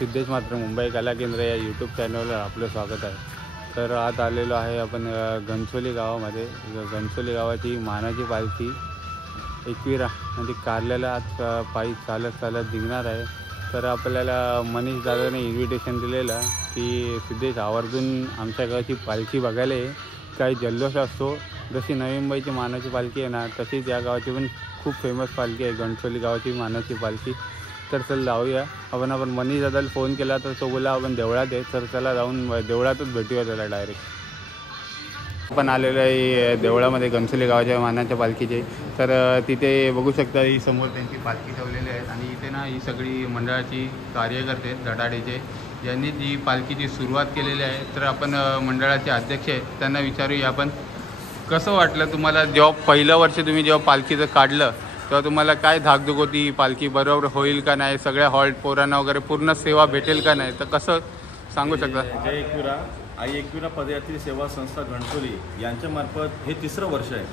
सिद्धेश मात्र मुंबई कला केंद्र या यूट्यूब चॅनलवर आपलं स्वागत आहे। तर आज आलेलो आहे आपण घनसोली गावामध्ये। घनसोली गावाची मानाची पालखी 21 म्हणजे कारल्याला आज पायी चालत निघणार आहे। तर आपल्याला मनीष दादाने इन्व्हिटेशन दिलेलं की सिद्धेश आवर्जून आमच्या गावाची पालखी बघायला ये, काही जल्लोष असतो। जशी नवी मुंबईची मानाची पालखी आहे ना, तशीच या गावाची पण खूप फेमस पालखी आहे घनसोली गावाची मानाची पालखी। तर चल जाऊया आपण मनीष दादाला फोन केला तर तो बोला आपण देवळात आहे, तर त्याला जाऊन देवळातच भेटूया त्याला डायरेक्ट। आपण आलेलो आहे देवळामध्ये घनसोली गावाच्या मानाच्या पालखीचे। तर तिथे बघू शकता ही समोर त्यांची पालखी ठेवलेली आहे आणि इथे ना ही सगळी मंडळाची कार्यकर्ते धडाडीचे ज्यांनी जी पालखीची सुरुवात केलेली आहे। तर आपण मंडळाचे अध्यक्ष आहेत त्यांना विचारूया आपण कसं वाटलं तुम्हाला जेव्हा पहिलं वर्ष तुम्ही जेव्हा पालखीचं काढलं तेव्हा तुम्हाला काय धाकधूक होती, पालखी बरोबर होईल का नाही, सगळ्या हॉल्ट पोरांना वगैरे पूर्ण सेवा भेटेल का नाही, तर कसं सांगू शकता? जय एकविरा आई एकविरा पदयात्री सेवा संस्था घनसोली यांच्यामार्फत हे तिसरं वर्ष आहे।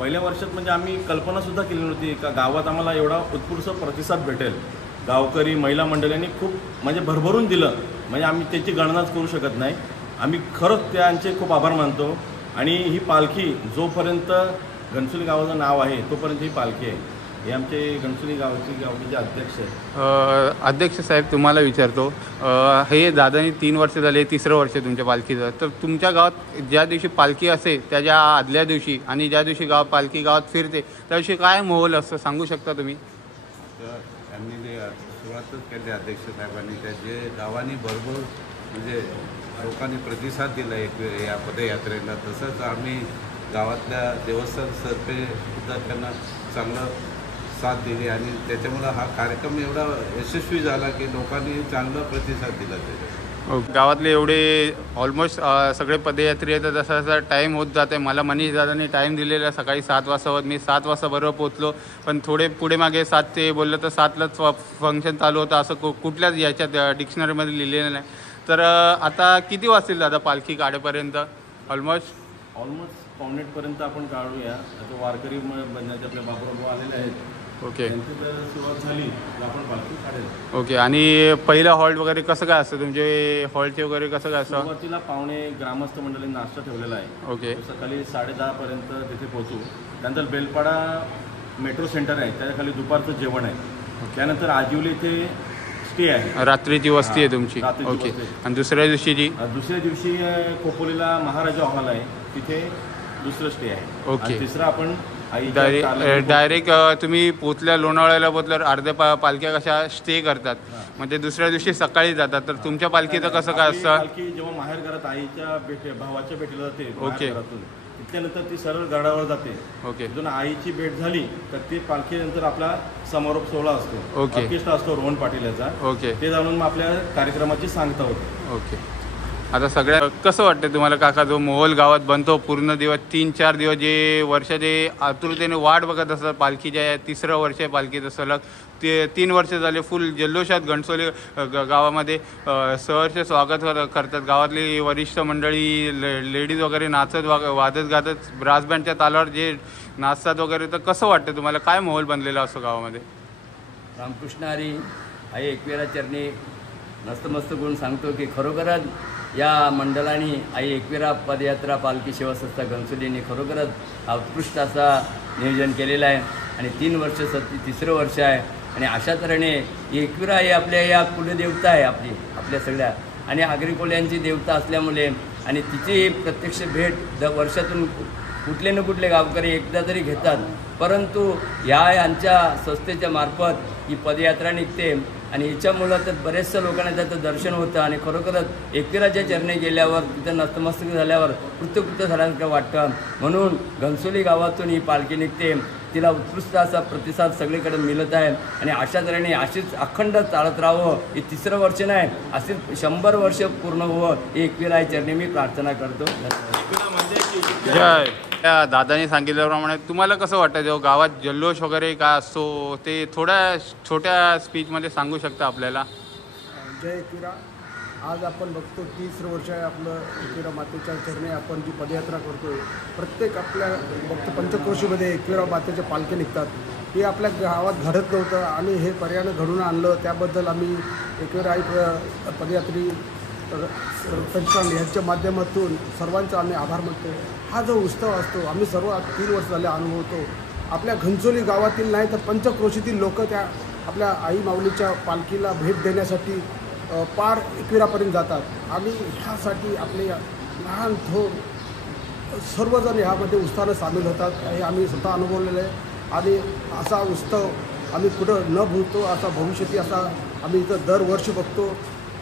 पहिल्या वर्षात म्हणजे आम्ही कल्पनासुद्धा केली नव्हती का गावात आम्हाला एवढा उत्स्फूर्त प्रतिसाद भेटेल। गावकरी महिला मंडळांनी खूप म्हणजे भरभरून दिलं, म्हणजे आम्ही त्याची गणनाच करू शकत नाही। आम्ही खरंच त्यांचे खूप आभार मानतो। आणि ही पालखी जोपर्यंत घनसोली गावाचं नाव आहे तोपर्यंत ही पालखी आहे। हे आमचे घनसोली गावचे अध्यक्ष आहे। अध्यक्ष साहेब तुम्हाला विचारतो, हे दादानी 3 वर्ष झाले, तिसरं वर्ष तुमच्या पालखीचं। तर तुमच्या गावात ज्या दिवशी पालखी असते त्याच्या आदल्या दिवशी आणि ज्या दिवशी पालखी गावात फिरते त्या दिवशी काय माहोल असतं सांगू शकता तुम्ही? तर त्यांनी जे सुरुवातच केली अध्यक्ष साहेबांनी, त्या जे गावांनी भरपूर म्हणजे लोकांनी प्रतिसाद दिला या पदयात्रेला, तसंच आम्ही गावातल्या देवस्थान सुद्धा त्यांना चांगलं साथ दिली आणि त्याच्यामुळं हा कार्यक्रम एवढा यशस्वी झाला की लोकांनी चांगला प्रतिसाद दिला त्याच्यात। गावातले एवढे ऑलमोस्ट सगळे पदयात्री येतात, जसा जसा टाईम होत जाते। मला मनीष दादांनी टाईम दिलेला सकाळी 7 वाजता, मी 7 वाजता बरोबर पोचलो, पण थोडे पुढे मागे 7 ते बोललं तर 7लाच फंक्शन चालू होतं असं कुठल्याच याच्यात डिक्शनरीमध्ये लिहिलेलं नाही। तर आता किती वाजतील दादा पालखी काढेपर्यंत? ऑलमोस्ट 8:45 आपण काढूया। आता वारकरी बनण्याचे आपले बाबूराव आलेले आहेत। ओके, त्यांची जर सुरुवात झाली तर आपण पालखी काढेल। ओके। आणि पहिलं हॉल्ट वगैरे कसं काय असतं तुमचे? हॉल्टचे वगैरे कसं काय असतं? सुरुवातीला पावणे ग्रामस्थ मंडळी नाश्ता ठेवलेला आहे। ओके, सकाळी 10:30पर्यंत तिथे पोहोचू। त्यानंतर बेलपाडा मेट्रो सेंटर आहे, त्याच्याखाली दुपारचं जेवण आहे। त्यानंतर आजिवली इथे स्टे आहे, रात्रीची वस्ती आहे तुमची। ओके, आणि दुसऱ्या दिवशी खोपोलीला महाराजा हॉल आहे, तिथे दुसरं स्टे आहे। ओके, तिसरं आपण डायरेक्ट तुम्ही पोचल्या लोणावळ्याला पोचल्यावर अर्ध्या पालख्या कशा स्टे करतात, म्हणजे दुसऱ्या दिवशी सकाळी जातात। तर तुमच्या पालखीचं कसं काय असतं? पालखी जेव्हा माहेर घरात आईच्या भावाच्या भेटीला जाते ओके, त्यानंतर ती सरळ गडावर जाते। ओके, तिथून आईची भेट झाली तर ती पालखीनंतर आपला समारोप सोहळा असतो। ओके, ऑर्केस्ट्रा असतो रोहन पाटील याचा। ओके, ते जाणून मग आपल्या कार्यक्रमाची सांगता होते। ओके। आता सगळ्या कसं वाटतं तुम्हाला काका, जो माहोल गावात बनतो पूर्ण दिवस 3-4 दिवस, जे वर्षाचे आतुरतेने वाट बघत असतात पालखीच्या, तिसरं वर्ष आहे पालखीचं सलग, ते 3 वर्ष झाले फुल जल्लोषात घनसोली गावामध्ये सहर्ष स्वागत करतात। गावातली वरिष्ठ मंडळी लेडीज वगैरे नाचत वाजत गाजत ब्रास बँडच्या तालावर जे नाचतात वगैरे। तर कसं वाटतं तुम्हाला, काय माहोल बनलेला असतो गावामध्ये? रामकृष्ण हरी आई एकविरा चरणी नस्तमस्त गुण सांगतो की खरोखरच या मंडळाने आई एकविरा पदयात्रा पालखी सेवा संस्था घनसोलीने खरोखरच उत्कृष्ट असा नियोजन केलेलं आहे आणि 3 वर्ष तिसरं वर्ष आहे। आणि अशा तऱ्हेने एकविरा ही आपल्या या कुलदेवता आहे, आपल्या सगळ्या आणि आगरी कोल्यांची देवता असल्यामुळे आणि तिची प्रत्यक्ष भेट वर्षातून कुठले न कुठले गावकरी एकदा तरी घेतात, परंतु यांच्या संस्थेच्या मार्फत ही पदयात्रा निघते आणि हिच्यामुळं तर बरेचशा लोकांना त्याचं दर्शन होतं आणि खरोखरच एकविराच्या चरणी गेल्यावर तिथं नतमस्तक झाल्यावर कृतकृत्य झाल्यासारखं वाटतं। म्हणून घनसोली गावातून ही पालखी निघते, तिला उत्कृष्ट असा प्रतिसाद सगळीकडे मिळत आहे आणि अशा तऱ्हेने अशीच अखंड चालत राहावं। हे तिसरं वर्ष नाही, असे 100 वर्ष पूर्ण व्हावं ही एकविरा चरणी मी प्रार्थना करतो। जय। त्या दादानी सांगितल्याप्रमाणे तुम्हाला कसं वाटतं जेव्हा गावात जल्लोष वगैरे काय असतो, ते थोड्या छोट्या स्पीचमध्ये सांगू शकता आपल्याला? जय एकविरा आज आपण बघतो 30 वर्ष आहे आपलं एकविरा मातेच्या चरणी आपण जी पदयात्रा करतोय. प्रत्येक आपल्या बघतो पंचक्रोशीमध्ये एकविरा मातेच्या पालख्या निघतात. हे आपल्या गावात घडत नव्हतं आणि हे पर्यायानं घडून आणलं. त्याबद्दल आम्ही एकविरा आई पदयात्री संस्थान यांच्या माध्यमातून सर्वांचा आम्ही आभार मानतो. हा जो उत्सव असतो आम्ही सर्व 3 वर्ष झाले अनुभवतो. आपल्या घनसोली गावातील नाही तर पंचक्रोशीतील लोक त्या आपल्या आई माऊलीच्या पालखीला भेट देण्यासाठी पार एकविरापर्यंत जातात. आणि ह्यासाठी आपले लहान थोर सर्वजण ह्यामध्ये उत्साहानं सामील होतात. हे आम्ही स्वतः अनुभवलेलं आहे. आणि असा उत्सव आम्ही पुढं न भूलतो असा भविष्याती असा आम्ही इथं दरवर्षी बघतो.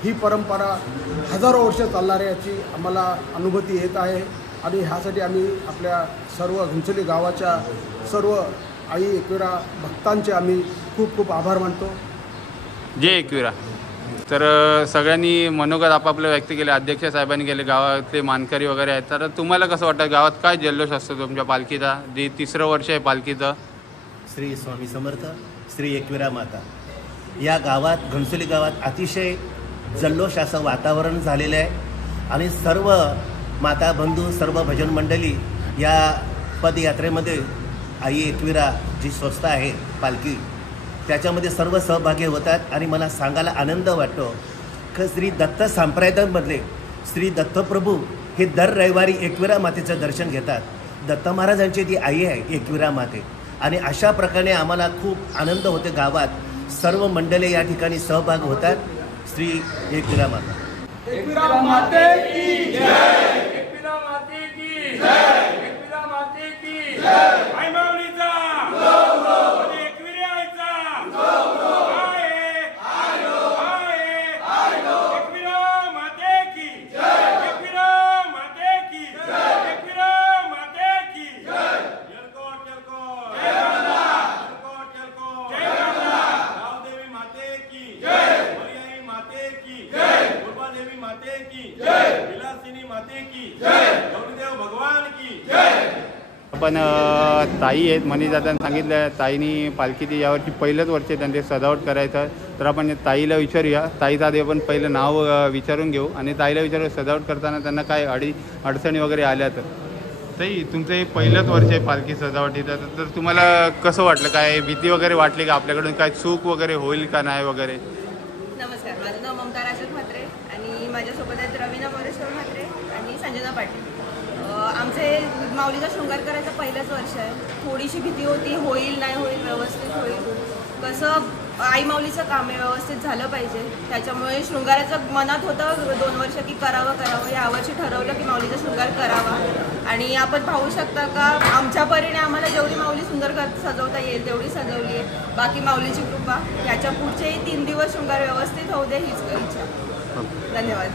ही परंपरा हजारो वर्ष चालणाऱ्याची आम्हाला अनुभूती येत आहे. आणि ह्यासाठी आम्ही आपल्या सर्व घनसोली गावाच्या सर्व आई एकविरा भक्तांचे आम्ही खूप खूप आभार मानतो. जय एकविरा. तर सगळ्यांनी मनोगत आपापलं व्यक्त केले, अध्यक्ष साहेबांनी केले, गावातले मानकरी वगैरे आहेत. तर तुम्हाला कसं वाटतं गावात काय जल्लोष असतो तुमच्या पालखीचा, जे 3रं वर्ष आहे पालखीचं? श्री स्वामी समर्थ, श्री एकविरा माता. या गावात घनसोली गावात अतिशय जल्लोष असं वातावरण झालेलं आहे. आणि सर्व माता बंधू, सर्व भजन मंडळी या पदयात्रेमध्ये आई एकविरा जी संस्था आहे पालखी त्याच्यामध्ये सर्व सहभागी होतात. आणि मला सांगायला आनंद वाटतो की श्री दत्त संप्रदायामधले श्री दत्तप्रभू हे दर रविवारी एकविरा मातेचं दर्शन घेतात. दत्त महाराजांची ती आई आहे एकविरा माते. आणि अशा प्रकारे आम्हाला खूप आनंद होते. गावात सर्व मंडळे या ठिकाणी सहभाग होतात. श्री एकविरा माता. एकविरा माते की जय. एकविरा माते की जय. एकविरा माते की जय. आई माऊलीचा जय. एकविराचा जय. एकविरा माते की जय. एकविरा माते की जय. एकविरा माते की जय. येलकोट येलकोट जय माता. येलकोट येलकोट जय माता. गावदेवी माते की जय. मरियाई माते की जय. देवी माते की जय. विलासिनी माते की जय. गौरीदेव भगवान की जय. आपण ताई आहेत मनीदादांनी सांगितलं ताईनी पालखीची यावरची पहिलंच वर्ष त्यांचे सजावट करायचं. तर आपण ताईला विचारूया. ताईचं आधी आपण पहिलं नाव विचारून घेऊ आणि ताईला विचारू सजावट करताना त्यांना काय अडचणी वगैरे आल्या. तर ताई तुमचं हे पहिलंच वर्ष आहे पालखी सजावटीचं. तर तुम्हाला कसं वाटलं, काय भीती वगैरे वाटली का, आपल्याकडून काय चूक वगैरे होईल का नाही वगैरे? नमस्कार, माझं नाव ममता राजत म्हात्रे आणि माझ्यासोबत आहेत रवीना मोरेश्वर म्हात्रे आणि संजना पाटील. आमचे माऊलीचा शृंगार करायचं पहिलंच वर्ष आहे. थोडीशी भीती होती, होईल नाही होईल, व्यवस्थित होईल कसं, आई माऊलीचं काम आहे, व्यवस्थित झालं पाहिजे. त्याच्यामुळे शृंगाराचं मनात होतं 2 वर्ष की करावं. यावर्षी ठरवलं की माऊलीचा शृंगार करावा. आणि आपण पाहू शकता का आमच्या परीने आम्हाला जेवढी माऊली सुंदर सजवता येईल तेवढी सजवली आहे. बाकी माऊलीची कृपा. याच्या पुढचेही 3 दिवस शृंगार व्यवस्थित होऊ दे हीच इच्छा. धन्यवाद.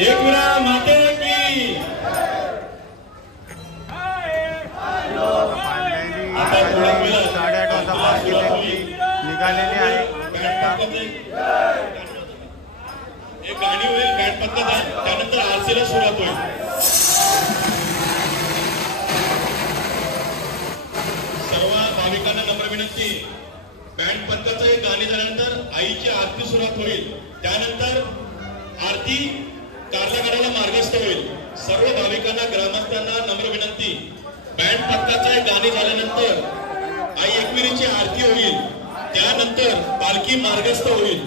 एकविरा माते की आता थोडा वेळ 8:30 वाजता पालखी निघालेली आहे. एक गाणी होईल बँड पथकात, त्यानंतर आरसीला सुरुवात होईल. सर्व भाविकांना नम्र विनंती, बँड पथकाचं एक गाणी झाल्यानंतर आईची आरती सुरुवात होईल. त्यानंतर आरती कारल्यागडाला मार्गस्थ होईल. सर्व भाविकांना ग्रामस्थांना नम्र विनंती, बँड पथकाचं एक गाणी झाल्यानंतर आई एकविरीची आरती होईल. त्यानंतर पालखी मार्गस्थ होईल.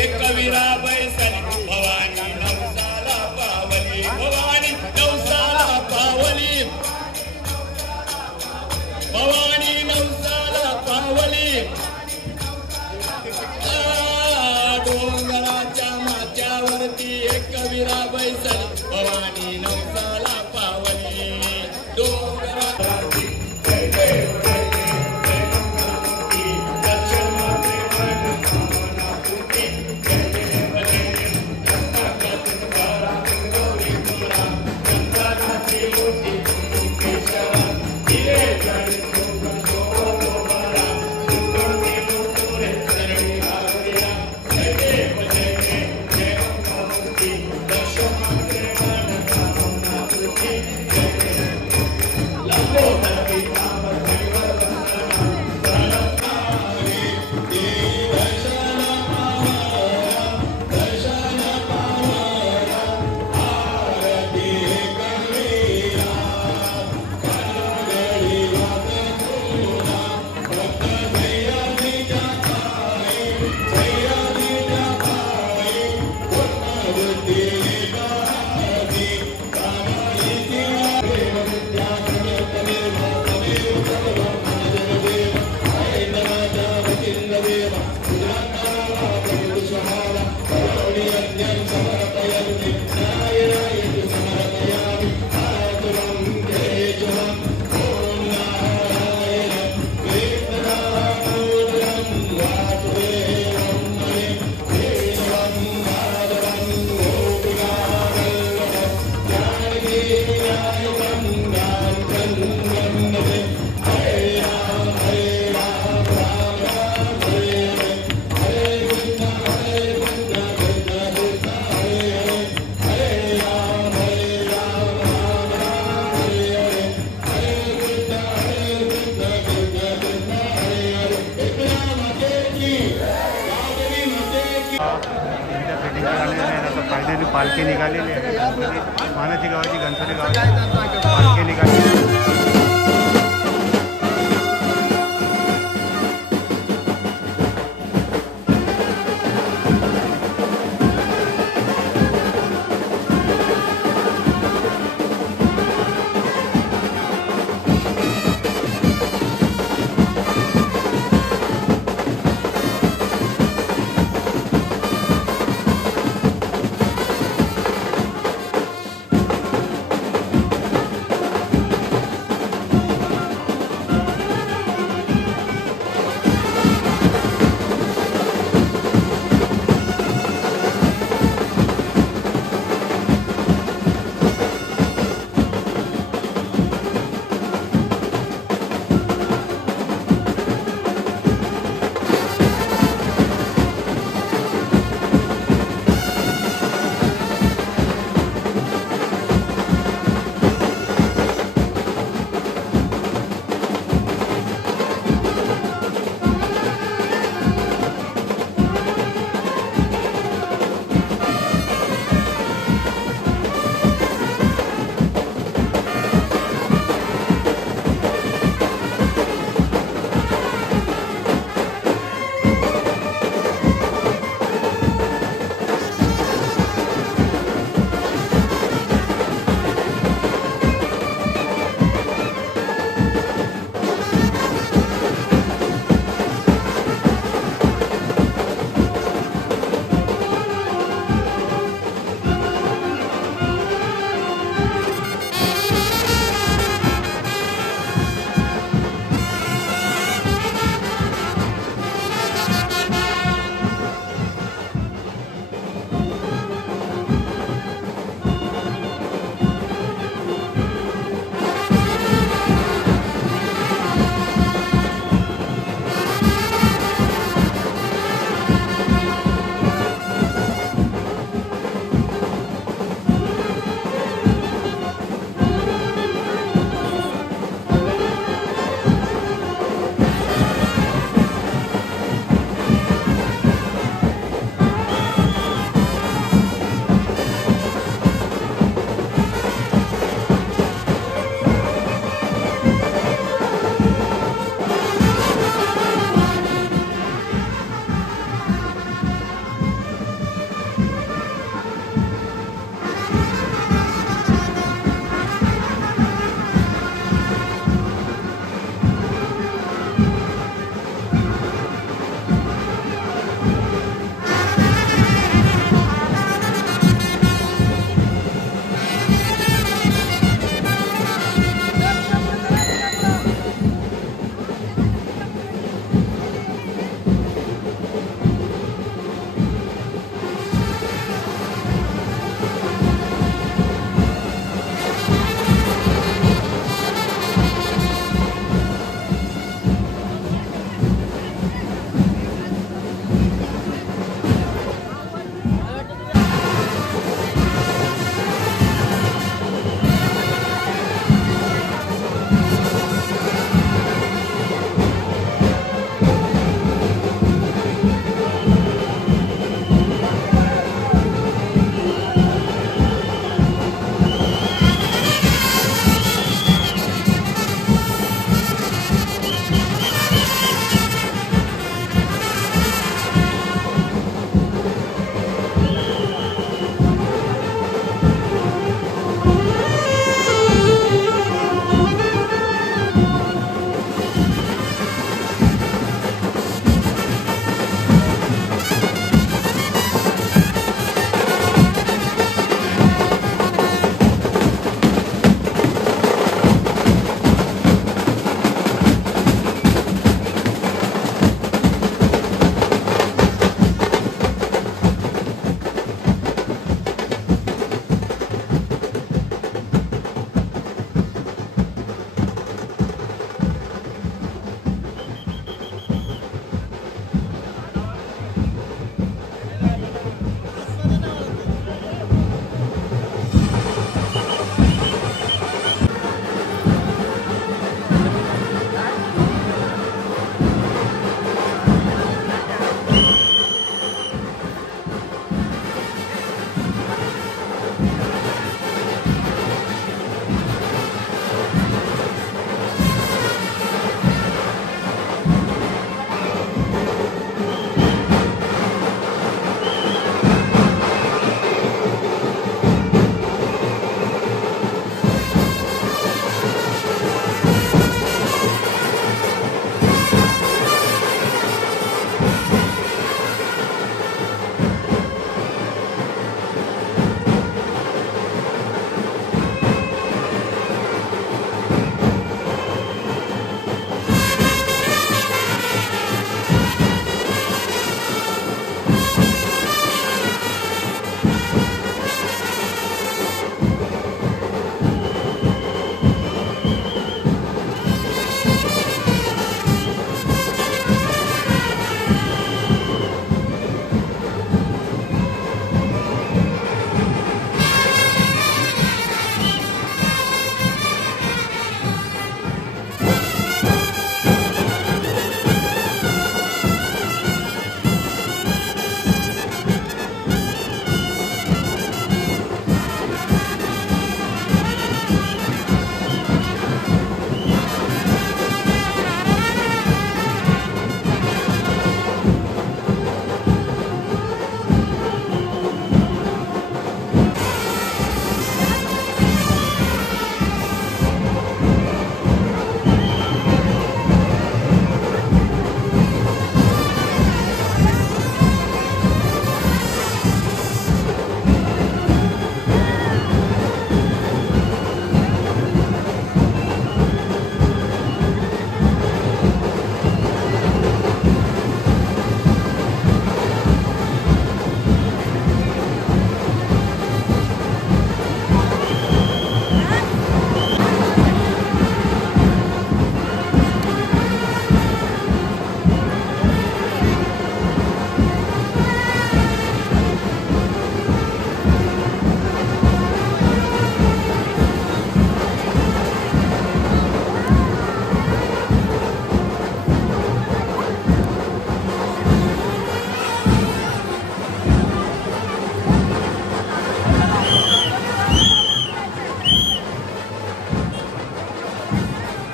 एकविरा बैसली भवानी नवसाला पावली, भवानी नवसाला पावली, भवानी नवसाला पावली. डोंगराच्या माथ्यावरती एकविरा बैसली भवानी नवसाला पावली. डोंगरावरती पालखी निघालेली आहे. मानाची गावाची गणपती गावाची पालखी निघालेली आहे.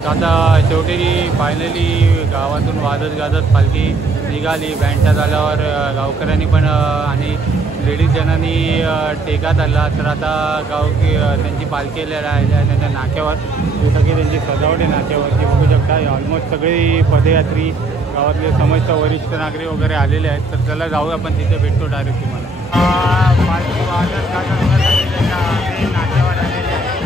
आता शेवटी फायनली गावातून वाजत गाजत पालखी निघाली. बँडच्या झाल्यावर गावकऱ्यांनी पण आणि लेडीज जणांनी टेका धरला. तर आता त्यांची पालखी आहे त्यांच्या नाक्यावर हे सगळी त्यांची सजावट आहे नाक्यावरची बघू शकता. ऑलमोस्ट सगळी पदयात्री गावातले समस्त वरिष्ठ नागरिक वगैरे आलेले आहेत. तर चला जाऊ आपण तिथे भेटतो डायरेक्ट तुम्हाला. पालखी वाजत गाजत त्यांच्या नाक्यावर आलेले आहेत.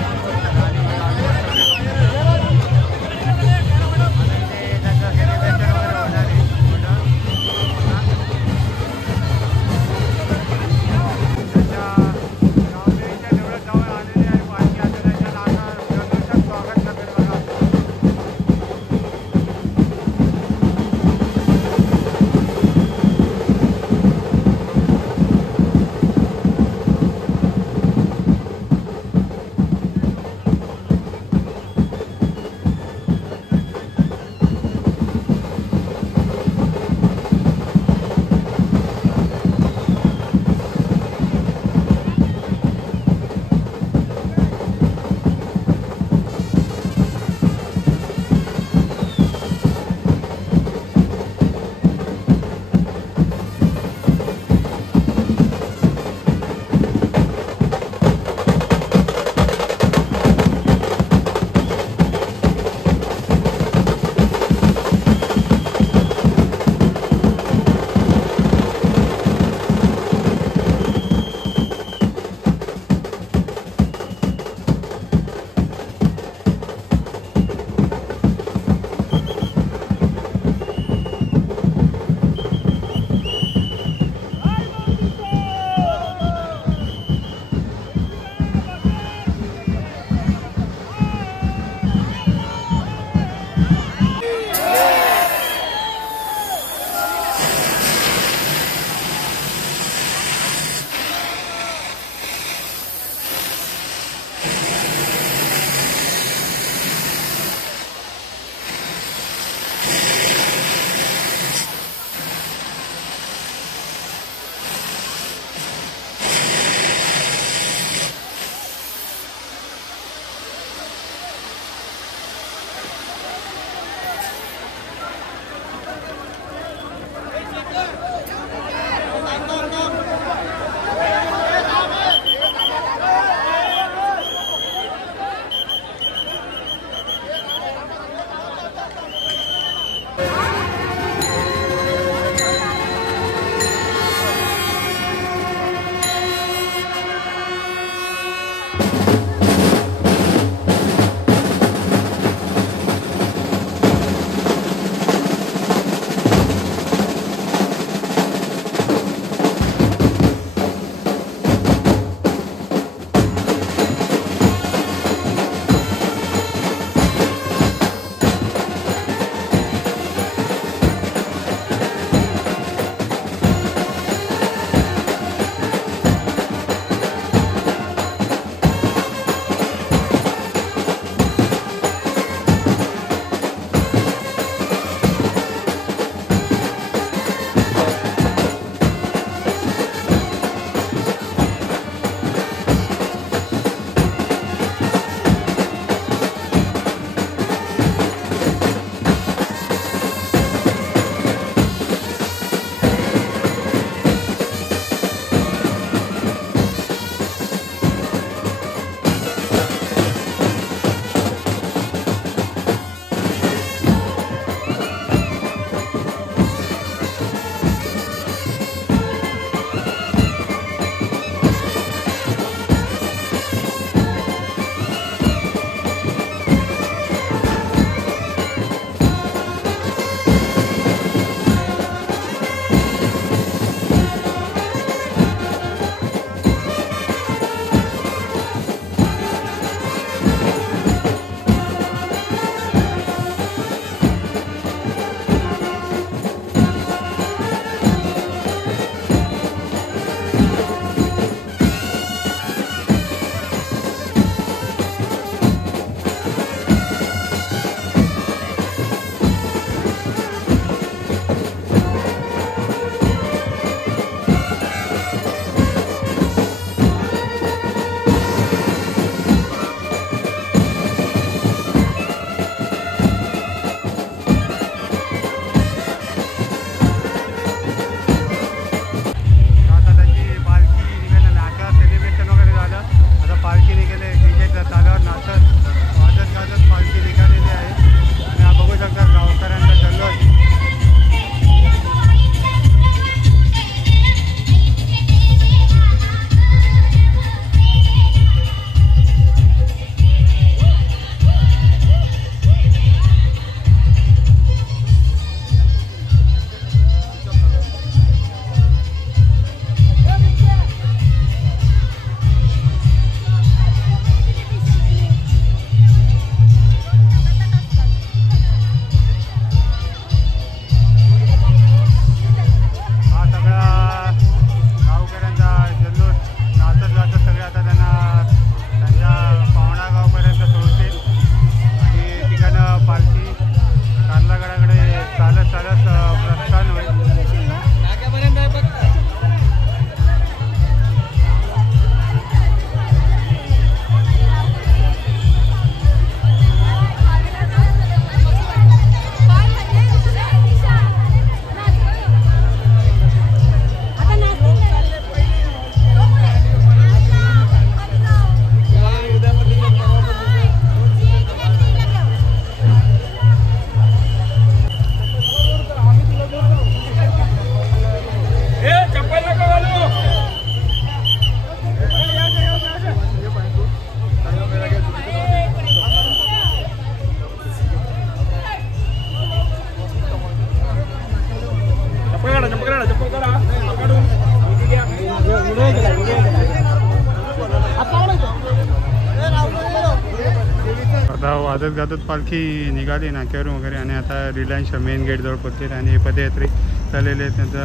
आता वाजत गाजत पालखी निघाली नाक्यावरून वगैरे आणि आता रिलायन्सच्या मेन गेटजवळ पोहोचले आणि हे पदयात्री चाललेले आहेत. त्यांचा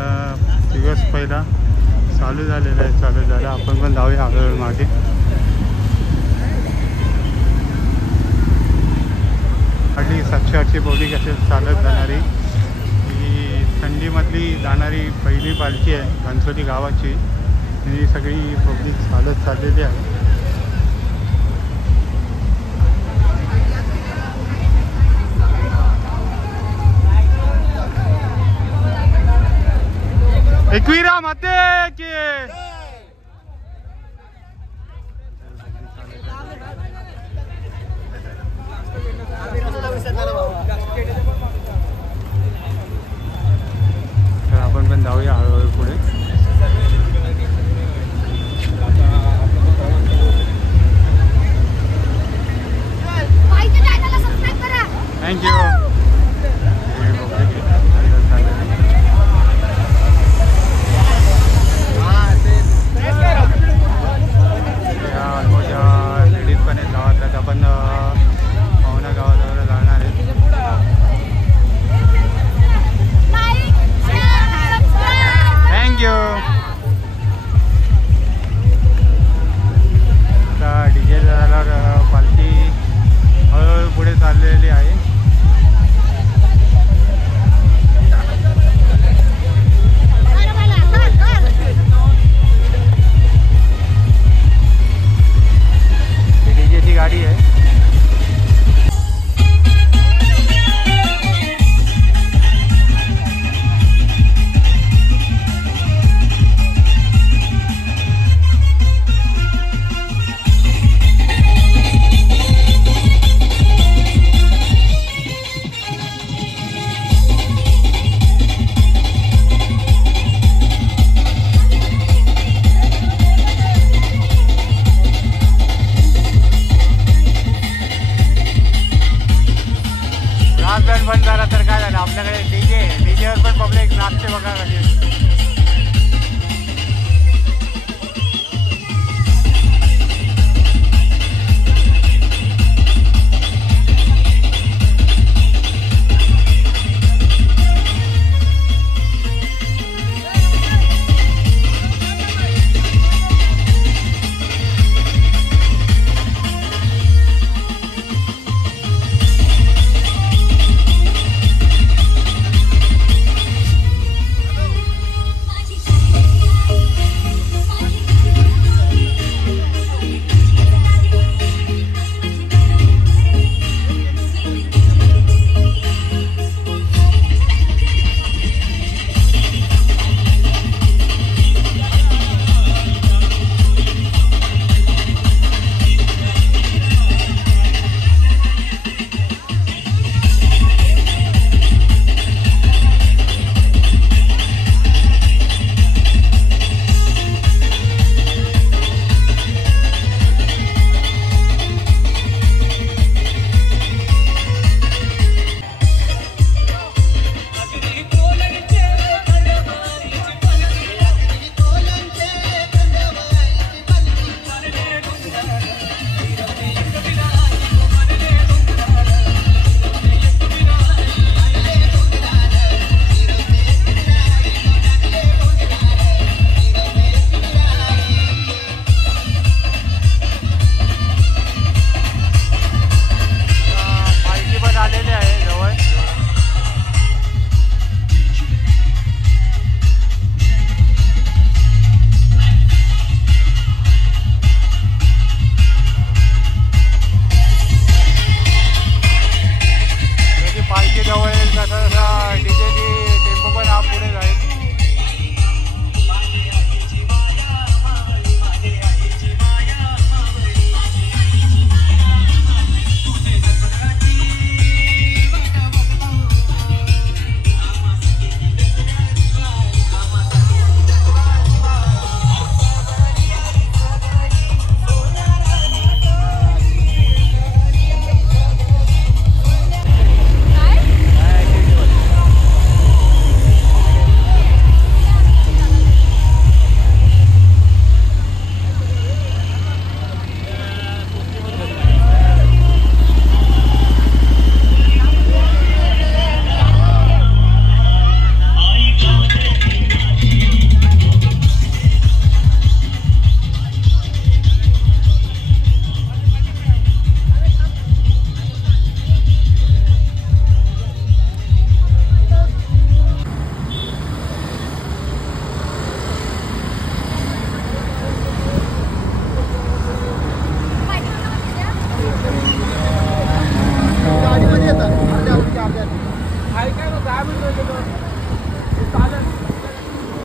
दिवस पहिला चालू झालेला आहे. चालू झाला आपण पण जाऊया हळूहळू मागे. अगदी 700-800 पब्लिक असेल चालत जाणारी. ही थंडीमधली जाणारी पहिली पालखी आहे घनसोली गावाची. ही सगळी पब्लिक चालत चाललेली आहे. एकविरा माते की